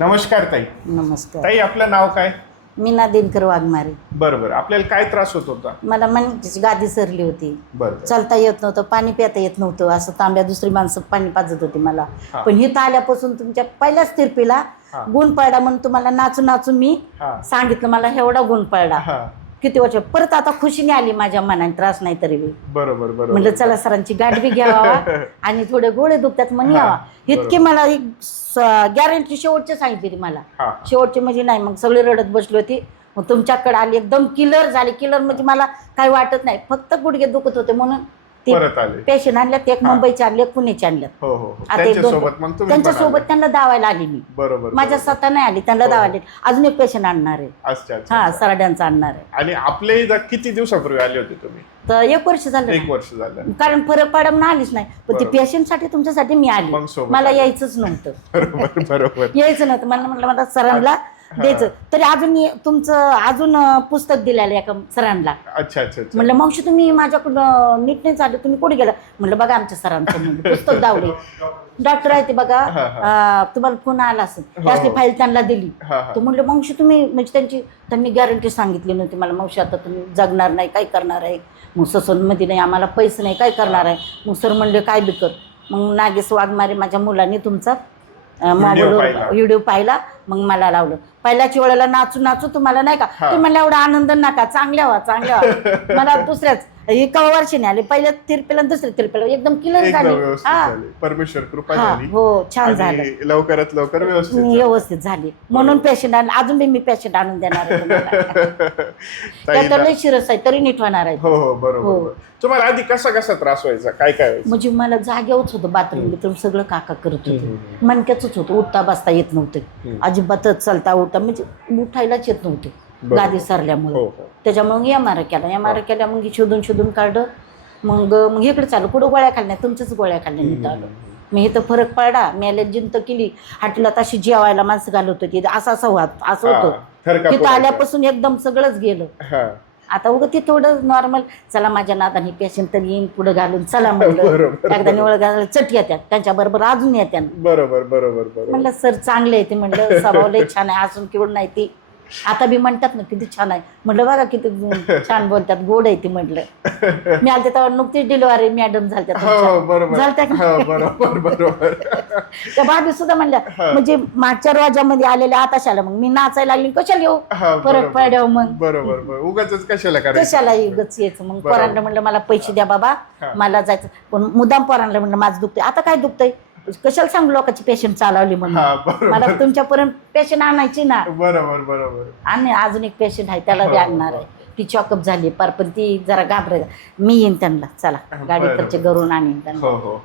नमस्कार ताई. नमस्कार. ताई आपलं नाव काय? मीना दिनकर वाघमारे. बरं, आपल्याला काय त्रास होत होता? मला मणक्याची गादी सरली होती. बरं. चालता येत नव्हतं, पाणी पिता येत नव्हतं, असं तांब्या दुसरी माणसं पाणी पाजत होती मला. पण इथं आल्यापासून तुमच्या पहिल्याच तिरपीला गुण पडला म्हणून तुम्हाला नाचून नाचून मी सांगितलं, मला एवढा गुण पडला. किती वर्ष परत आता खुशीने आली माझ्या मनाने, त्रास नाही तरी बरोबर म्हणलं चला सरांची गाठ बी घ्यावा आणि थोडे गोळे दुखतात म्हणून यावा. इतकी मला एक गॅरंटी शेवटची सांगितली मला. शेवटची म्हणजे नाही, मग सगळे रडत बसली होती. मग तुमच्याकडे आली, एकदम क्लिअर झाली. क्लिअर म्हणजे मला काही वाटत नाही, फक्त गुडघे दुखत होते म्हणून पेशंट आणल्यात. एक मुंबईचे आणले, पुण्याचे आणल्यात. त्यांच्यासोबत त्यांना दावायला आली मी. माझ्या स्वतः नाही आली, त्यांना दावायला. अजून एक पेशंट आणणार आहे. हा, सरड्यांचा आणणार आहे. आणि आपले किती दिवसापूर्वी आले होते तुम्ही? तर 1 वर्ष झालं. 1 वर्ष झालं. कारण फरक पडा म्हणून आलीच नाही, पण ती पेशंट साठी तुमच्यासाठी मी आली. मला यायचंच नव्हतं. यायचं नव्हतं मला सरांना द्यायचं. तरी अजून तुमचं अजून पुस्तक दिलेलं एका सरांना. अच्छा. म्हणलं मावशी तुम्ही माझ्याकडून नीट नाही चाललं, तुम्ही कुठे गेला? म्हणलं बघा आमच्या सरांचं पुस्तक दावले. डॉक्टर आहे ते बघा, तुम्हाला फोन आला असेल, त्याची फाईल त्यांना दिली. तर म्हणलं मावशी तुम्ही म्हणजे त्यांनी गॅरंटी सांगितली नव्हती मला, मावशी आता तुम्ही जगणार नाही, काय करणार आहे? मग ससनमध्ये नाही, आम्हाला पैसे नाही, काय करणार आहे? मग सर म्हणले काय बी कर. मग नागेश वाघमारे माझ्या मुलांनी तुमचा व्हिडिओ पाहिला, मग मला लावलं. पहिल्याच्या वेळेला नाचू नाचू तुम्हाला नाही का, तुम्ही म्हणलं एवढा आनंद नका, चांगल्या व्हा. मला दुसऱ्याच एका वर्षाने आले, पहिल्या तिरपेला दुसऱ्या तिरपेला एकदम क्लिअर झाली. परमेश्वर कृपा झाली. हो, छान झालं. लवकरात लवकर व्यवस्थित झाली म्हणून पेशंट आणले. अजून मी पेशंट आणून देणार आहे. शिरस आहे तरी नीट होणार आहे. हो, बरोबर. तुम्हाला आधी कसा त्रास व्हायचा, काय म्हणजे मला जागेवरच होतं, बाथरूम सगळं काका करत होते. मणक्याच होतं, उठता बसता येत नव्हतं अजिबातच, चालता उठता म्हणजे उठायलाच येत नव्हतं गादी सरल्यामुळे. त्याच्यामुळे एमआरआय केला. मग शोधून काढलं. मग इकडे चालू, कुठं गोळ्या खाल्ल्या, तुमच्याच गोळ्या खाल्ल्या नीट आलं. मी इथं फरक पडला. मी आल्या जिंत केली, हाटला तशी जेवायला माणसं घालत होती, असं होतं. तिथं आल्यापासून एकदम सगळंच गेलं. आता उगं ते थोडं नॉर्मल, चला माझ्या नादाने पेशंट तर येईन पुढे घालून, चला म्हणलं. एकदा निवळ घालायला चट येतात, त्यांच्या बरोबर अजून येत्या. बरोबर. म्हणलं सर चांगले आहे ते, म्हणलं स्वभाव लय छान आहे, असून केवढ नाही ती. आता बी म्हणतात ना किती छान आहे. म्हटलं बघा किती छान बोलतात, गोड आहे ती. म्हटलं मी आलते तेव्हा नुकतीच डिलिव्हरी मॅडम झालत्या. त्या भाभी सुद्धा म्हणल्या, म्हणजे मागच्या रोजामध्ये आलेल्या आताशाला मग मी नाचायला लागली, कशाला येऊ फरक पड्यावर. मग बरोबर, उगाच कशाला उगाच यायचं. मग पोरांना म्हणलं मला पैसे द्या बाबा, मला जायचं. पण मुद्दाम पोरांना म्हणलं माझं दुखतंय. आता काय दुखतंय, कशाला सांगू लोकांची पेशंट चालवली म्हणून. मला तुमच्यापर्यंत पेशंट आणायची ना. बरोबर. आणि अजून एक पेशंट आहे, त्याला बी आणणार आहे. ती चॉकअप झाली पार, पण ती जरा घाबरायला. मी येईन त्यांना, चला गाडी खर्च करून आणीन त्यांना. हो.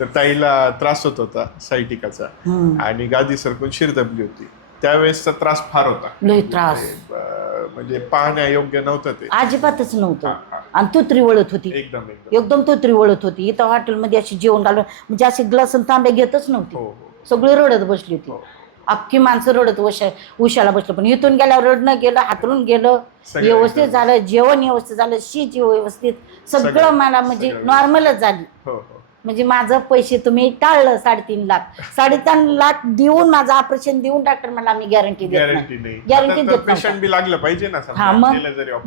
तर ताईला त्रास होत होता सायटिकाचा, आणि गादी सरकून शिर दबली होती. त्यावेळेसचा त्रास फार होता, लय त्रास. म्हणजे पाहण्यायोग्य नव्हतं ते, अजिबातच नव्हतं. आणि तुतरी वळत होती, एकदम तुतरी वळत होती. इथं हॉटेलमध्ये अशी जेवण घालून म्हणजे अशी ग्लास तांब्या घेतच नव्हती. सगळी रडत बसली होती, अख्खी माणसं रडत उशाला बसलं. पण इथून गेल्यावर रडणं गेलं, हातरून गेलं, व्यवस्थित झालं, जेवण व्यवस्थित झालं, शीच व्यवस्थित, सगळं मला म्हणजे नॉर्मलच झाली. म्हणजे माझं पैसे तुम्ही टाळलं. 3.5 लाख 3.5 लाख देऊन माझं ऑपरेशन देऊन डॉक्टर मला आम्ही गॅरंटी देत नाही. गॅरंटी देत पेशंट लागलं पाहिजे ना. हा, मग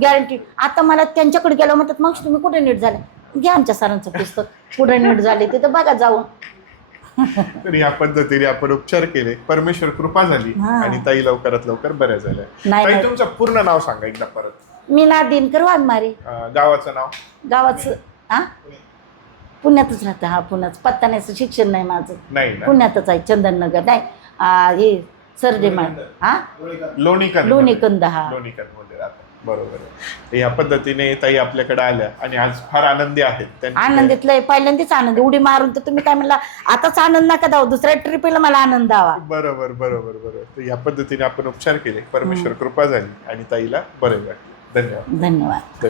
गॅरंटी. आता मला त्यांच्याकडे गेलो म्हणतात, मग तुम्ही कुठे नीट झाले, घ्या आमच्या सरांचं पुस्तक, कुठे नीट झाले तिथं बघा जाऊन. तर या पद्धतीने आपण उपचार केले, परमेश्वर कृपा झाली, आणि ताई लवकरात लवकर बऱ्या झाल्या. ताई तुमचं पूर्ण नाव सांगा एकदा परत. मीना दिनकर वाघमारे. गावाचं नाव? गावाचं पुण्यातच राहतं. हा, पुण्याच. पत्ता नाही, शिक्षण नाही माझं, पुण्यातच आहे, चंदननगर. नाही, हे सरडेमाळ, लोणीकंद. बरोबर. या पद्धतीने ताई आपल्याकडे आल्या आणि आज फार आनंदी आहेत. आनंदीत लय, पहिल्यांदाच आनंद. उडी मारून तर तुम्ही काय म्हणला, आताच आनंद नका दाव, दुसऱ्या ट्रिपला मला आनंद द्यावा. बरोबर. तर या पद्धतीने आपण उपचार केले, परमेश्वर कृपा झाली, आणि ताईला बरे वाटले. धन्यवाद.